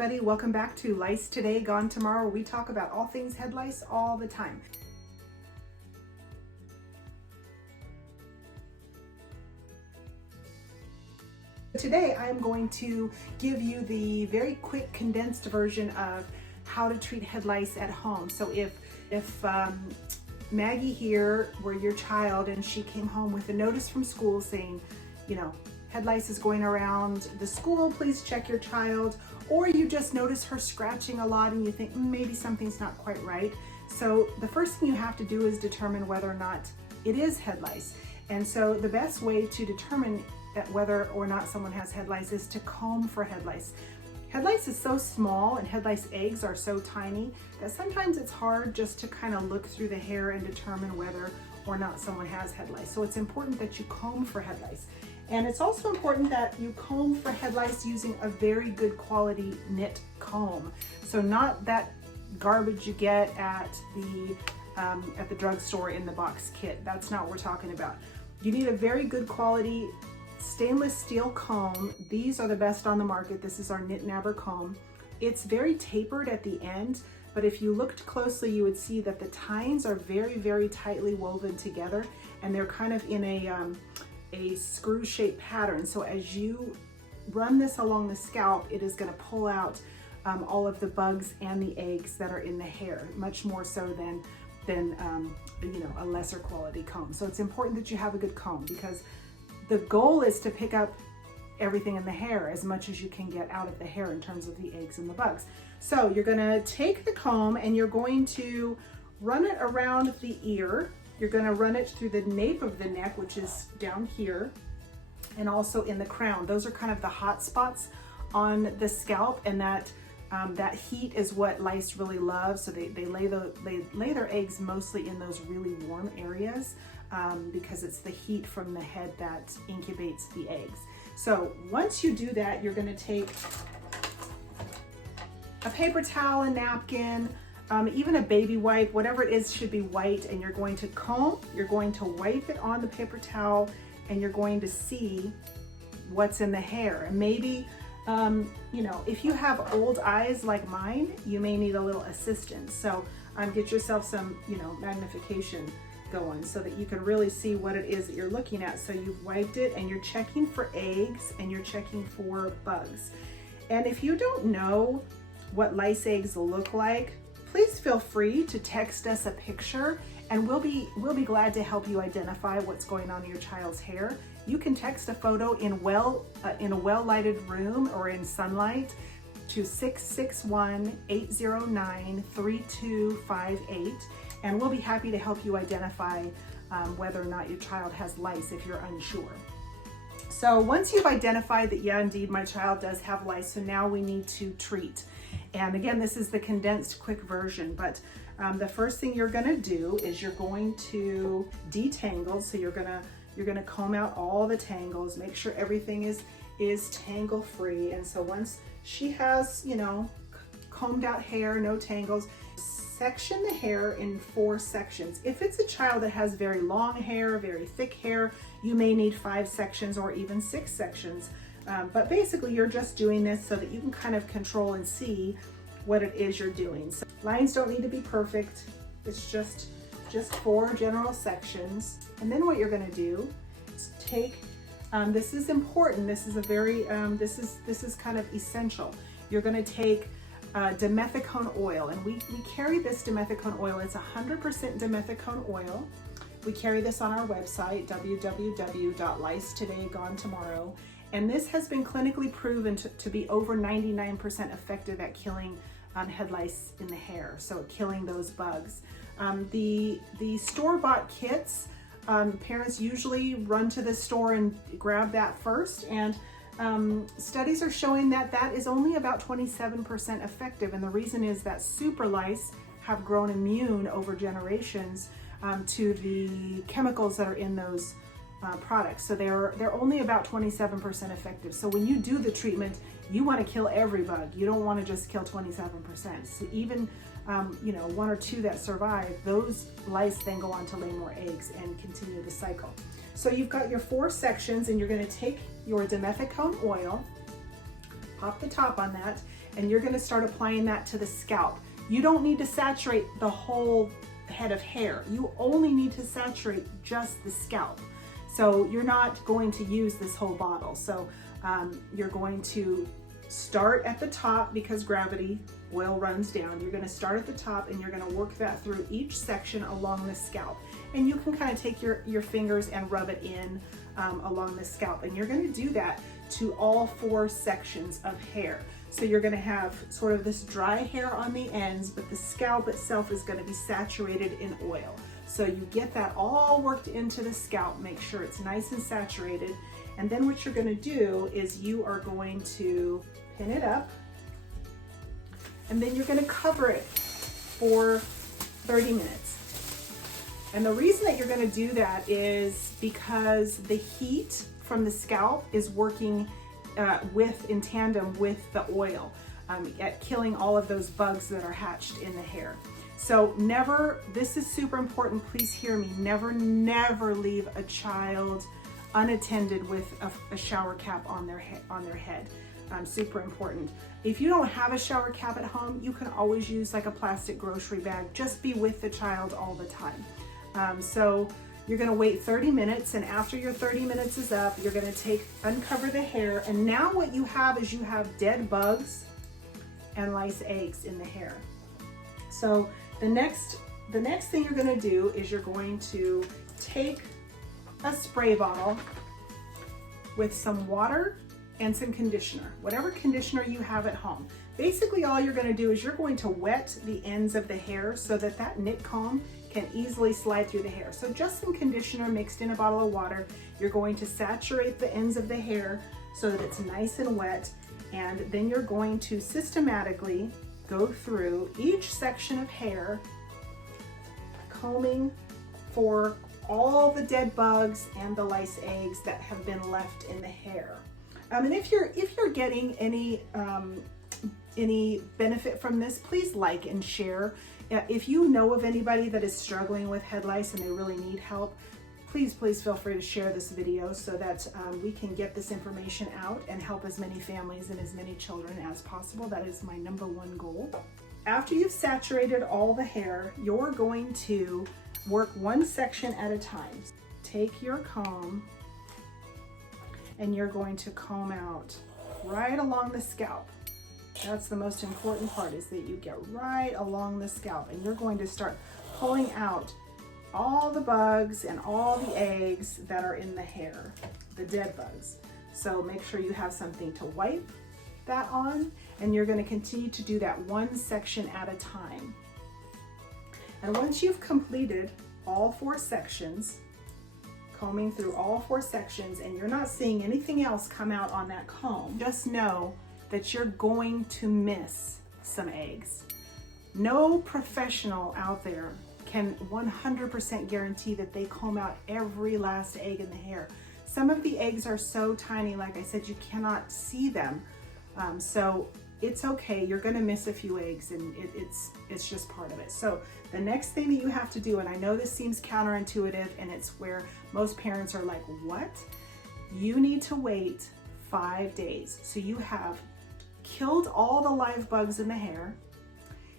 everybody, welcome back to Lice Today, Gone Tomorrow, where we talk about all things head lice all the time. Today I'm going to give you the very quick condensed version of how to treat head lice at home. So if Maggie here were your child and she came home with a notice from school saying, you know, head lice is going around the school, please check your child, or you just notice her scratching a lot and you think maybe something's not quite right. So the first thing you have to do is determine whether or not it is head lice. And so the best way to determine whether or not someone has head lice is to comb for head lice. Head lice is so small and head lice eggs are so tiny that sometimes it's hard just to kind of look through the hair and determine whether or not someone has head lice. So it's important that you comb for head lice. And it's also important that you comb for head lice using a very good quality knit comb. So not that garbage you get at the drugstore in the box kit. That's not what we're talking about. You need a very good quality stainless steel comb. These are the best on the market. This is our Knit Nabber comb. It's very tapered at the end, but if you looked closely, you would see that the tines are very, very tightly woven together, and they're kind of in a screw shaped pattern. So as you run this along the scalp, it is going to pull out all of the bugs and the eggs that are in the hair, much more so than you know, a lesser quality comb. So it's important that you have a good comb, because the goal is to pick up everything in the hair as much as you can get out of the hair in terms of the eggs and the bugs. So you're going to take the comb and you're going to run it around the ear. You're going to run it through the nape of the neck, which is down here, and also in the crown. Those are kind of the hot spots on the scalp, and that heat is what lice really love. So they lay their eggs mostly in those really warm areas because it's the heat from the head that incubates the eggs. So once you do that, you're going to take a paper towel, a napkin, even a baby wipe, whatever it is should be white, and you're going to comb, you're going to wipe it on the paper towel, and you're going to see what's in the hair. And maybe, you know, if you have old eyes like mine, you may need a little assistance. So get yourself some, you know, magnification going so that you can really see what it is that you're looking at. So you've wiped it and you're checking for eggs and you're checking for bugs. And if you don't know what lice eggs look like, please feel free to text us a picture, and we'll be glad to help you identify what's going on in your child's hair. You can text a photo in a well-lighted room or in sunlight to 661-809-3258, and we'll be happy to help you identify whether or not your child has lice if you're unsure. So once you've identified that, yeah, indeed, my child does have lice, so now we need to treat. And again, this is the condensed quick version, but the first thing you're gonna do is you're going to detangle. So you're gonna comb out all the tangles, make sure everything is tangle free. And so once she has, you know, combed out hair, no tangles, section the hair in 4 sections. If it's a child that has very long hair, very thick hair, you may need 5 sections or even 6 sections. But basically you're just doing this so that you can kind of control and see what it is you're doing. So lines don't need to be perfect. It's just 4 general sections. And then what you're going to do is take, this is important. This is a very, this is kind of essential. You're going to take dimethicone oil, and we carry this dimethicone oil. It's 100% dimethicone oil. We carry this on our website, www.licetodaygonetomorrow. And this has been clinically proven to be over 99% effective at killing head lice in the hair, so killing those bugs. The store-bought kits, parents usually run to the store and grab that first, and studies are showing that that is only about 27% effective, and the reason is that super lice have grown immune over generations to the chemicals that are in those products. So they're only about 27% effective. So when you do the treatment, you want to kill every bug. You don't want to just kill 27%. So even you know, 1 or 2 that survive, those lice then go on to lay more eggs and continue the cycle. So you've got your 4 sections, and you're going to take your dimethicone oil, pop the top on that, and you're gonna start applying that to the scalp. You don't need to saturate the whole head of hair. You only need to saturate just the scalp. So you're not going to use this whole bottle. So you're going to start at the top because gravity, oil runs down. You're gonna start at the top and you're gonna work that through each section along the scalp. And you can kind of take your fingers and rub it in along the scalp. And you're gonna do that to all 4 sections of hair. So you're gonna have sort of this dry hair on the ends, but the scalp itself is gonna be saturated in oil. So you get that all worked into the scalp, make sure it's nice and saturated. And then what you're gonna do is you are going to pin it up, and then you're gonna cover it for 30 minutes. And the reason that you're gonna do that is because the heat from the scalp is working in tandem with the oil at killing all of those bugs that are hatched in the hair. So never, this is super important, please hear me, never leave a child unattended with a shower cap on their head. Super important. If you don't have a shower cap at home, you can always use like a plastic grocery bag. Just be with the child all the time. So you're gonna wait 30 minutes, and after your 30 minutes is up, you're gonna uncover the hair, and now what you have is you have dead bugs and lice eggs in the hair. So the next thing you're gonna do is you're going to take a spray bottle with some water and some conditioner, whatever conditioner you have at home. Basically, all you're gonna do is you're going to wet the ends of the hair so that that knit comb can easily slide through the hair. So just some conditioner mixed in a bottle of water. You're going to saturate the ends of the hair so that it's nice and wet, and then you're going to systematically go through each section of hair, combing for all the dead bugs and the lice eggs that have been left in the hair. And if you're getting any benefit from this, please like and share. If you know of anybody that is struggling with head lice and they really need help, please feel free to share this video so that we can get this information out and help as many families and as many children as possible. That is my #1 goal. After you've saturated all the hair, you're going to work one section at a time. Take your comb and you're going to comb out right along the scalp. That's the most important part, is that you get right along the scalp, and you're going to start pulling out all the bugs and all the eggs that are in the hair, the dead bugs. So make sure you have something to wipe that on, and you're going to continue to do that one section at a time. And once you've completed all 4 sections, combing through all 4 sections, and you're not seeing anything else come out on that comb, just know that you're going to miss some eggs. No professional out there can 100% guarantee that they comb out every last egg in the hair. Some of the eggs are so tiny, like I said, you cannot see them. So it's okay, you're gonna miss a few eggs, and it's just part of it. So the next thing that you have to do, and I know this seems counterintuitive, and it's where most parents are like, what? You need to wait 5 days. So you have killed all the live bugs in the hair,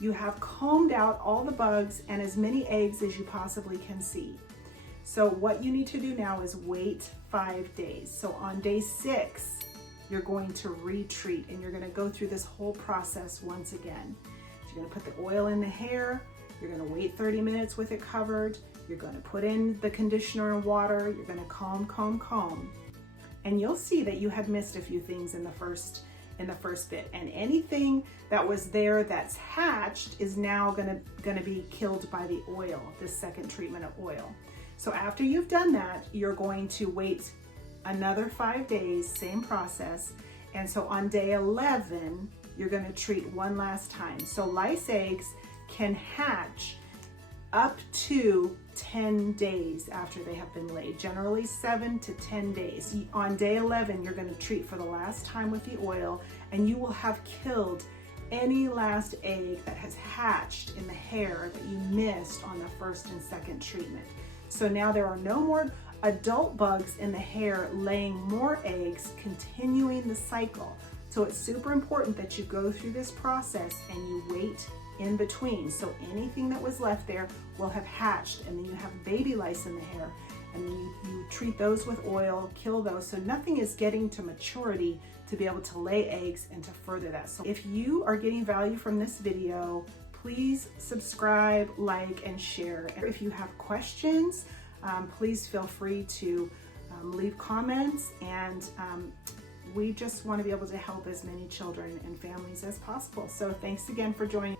you have combed out all the bugs and as many eggs as you possibly can see. So what you need to do now is wait 5 days. So on day 6, you're going to retreat, and you're gonna go through this whole process once again. You're gonna put the oil in the hair, you're gonna wait 30 minutes with it covered, you're gonna put in the conditioner and water, you're gonna comb, and you'll see that you had missed a few things in the first bit, and anything that was there that's hatched is now gonna be killed by the oil, this second treatment of oil. So after you've done that, you're going to wait another 5 days, same process, and so on day 11, you're gonna treat one last time. So lice eggs can hatch up to 10 days after they have been laid, generally 7 to 10 days. On day 11, you're gonna treat for the last time with the oil, and you will have killed any last egg that has hatched in the hair that you missed on the first and second treatment. So now there are no more adult bugs in the hair laying more eggs, continuing the cycle. So it's super important that you go through this process and you wait in between. So anything that was left there will have hatched, and then you have baby lice in the hair, and then you treat those with oil, kill those, so nothing is getting to maturity to be able to lay eggs and to further that. So if you are getting value from this video, please subscribe, like, and share. If you have questions, please feel free to leave comments, and we just want to be able to help as many children and families as possible. So thanks again for joining.